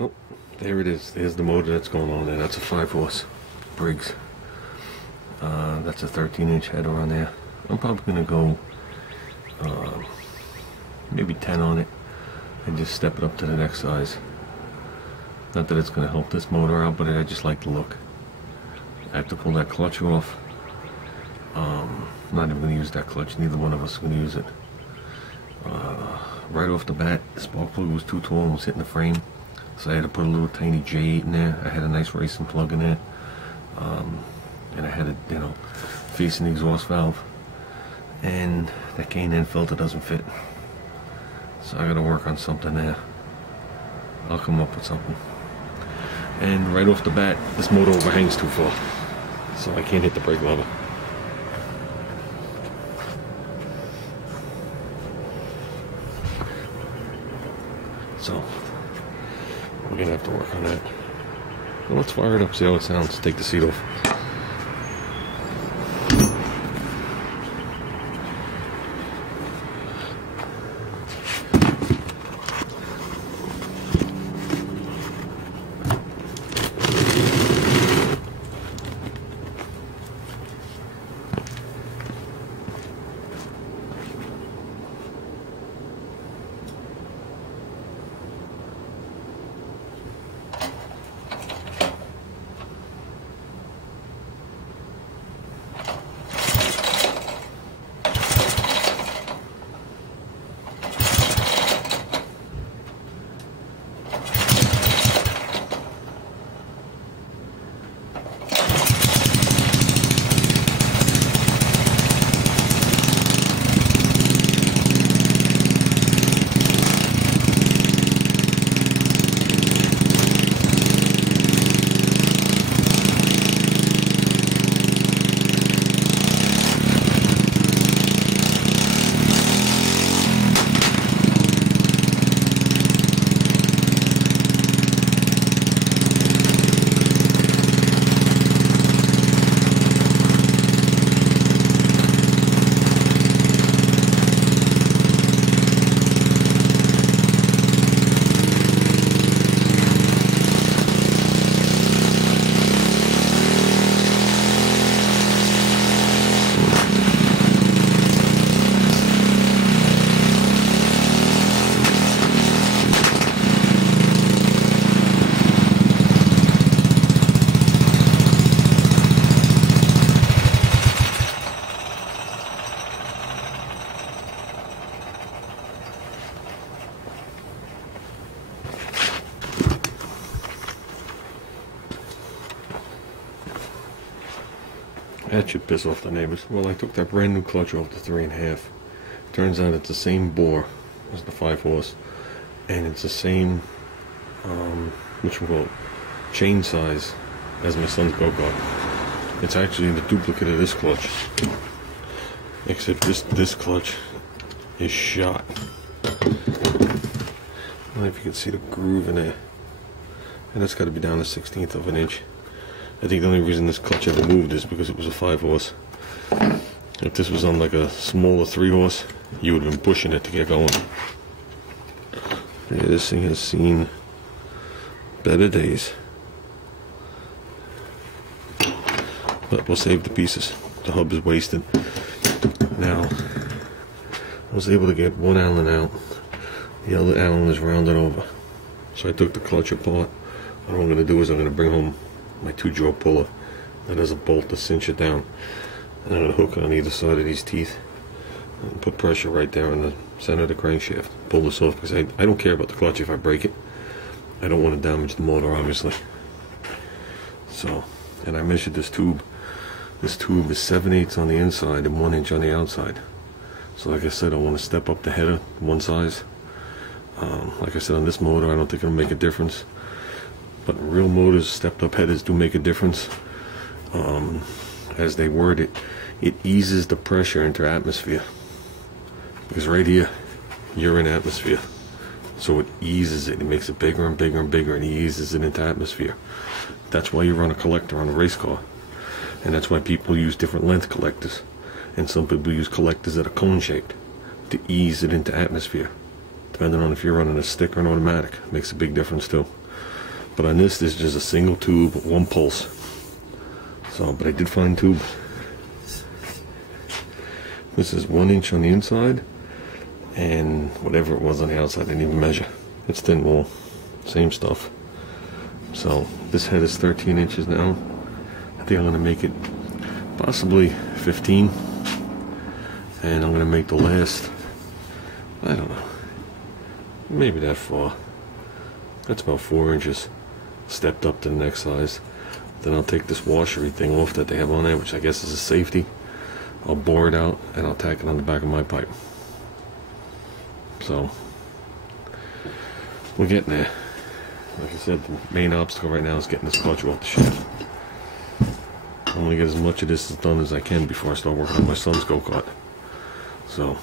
Oh, there it is. There's the motor that's going on there. That's a 5-horse Briggs. That's a 13-inch header on there. I'm probably going to go maybe 10 on it and just step it up to the next size. Not that it's going to help this motor out, but I just like the look. I have to pull that clutch off. I'm not even going to use that clutch. Neither one of us is going to use it. Right off the bat, the spark plug was too tall and was hitting the frame. So I had to put a little tiny J8 in there. I had a nice racing plug in there. And I had it, facing the exhaust valve. And that K&N filter doesn't fit. So I got to work on something there. I'll come up with something. And right off the bat, this motor overhangs too far. So I can't hit the brake lever. So we're gonna have to work on that. Well, let's fire it up, see how it sounds. Take the seat off. That should piss off the neighbors. Well, I took that brand new clutch off the 3.5. Turns out it's the same bore as the 5-horse, and it's the same, chain size as my son's go-kart. It's actually the duplicate of this clutch, except this clutch is shot. I don't know if you can see the groove in there, and that's got to be down to 1/16 of an inch. I think the only reason this clutch ever moved is because it was a 5-horse. If this was on like a smaller 3-horse, you would have been pushing it to get going. Yeah, this thing has seen better days. But we'll save the pieces. The hub is wasted. Now, I was able to get one Allen out. The other Allen is rounded over. So I took the clutch apart. What I'm going to do is I'm going to bring home my 2-jaw puller that has a bolt to cinch it down, and I'm going to hook it on either side of these teeth and put pressure right there in the center of the crankshaft. Pull this off because I don't care about the clutch if I break it. I don't want to damage the motor, obviously. So, and I measured this tube. This tube is 7/8 on the inside and 1 inch on the outside. So like I said, I want to step up the header one size. Like I said, on this motor I don't think it'll make a difference. But in real motors, stepped up headers do make a difference. As they word it, it eases the pressure into atmosphere. Because right here, you're in atmosphere. So it eases it. It makes it bigger and bigger and bigger, and it eases it into atmosphere. That's why you run a collector on a race car. And that's why people use different length collectors. And some people use collectors that are cone-shaped to ease it into atmosphere. Depending on if you're running a stick or an automatic, makes a big difference too. But on this, there's just a single tube, one pulse. So, but I did find tube. This is 1 inch on the inside, and whatever it was on the outside, I didn't even measure. It's thin wool, same stuff. So this head is 13 inches now. I think I'm going to make it possibly 15, and I'm going to make the last, I don't know, maybe that far. That's about 4 inches stepped up to the next size. Then I'll take this washery thing off that they have on there, which I guess is a safety. I'll bore it out and I'll tack it on the back of my pipe. So we're getting there. Like I said, the main obstacle right now is getting this clutch off the shaft. I want to get as much of this done as I can before I start working on my son's go-kart. So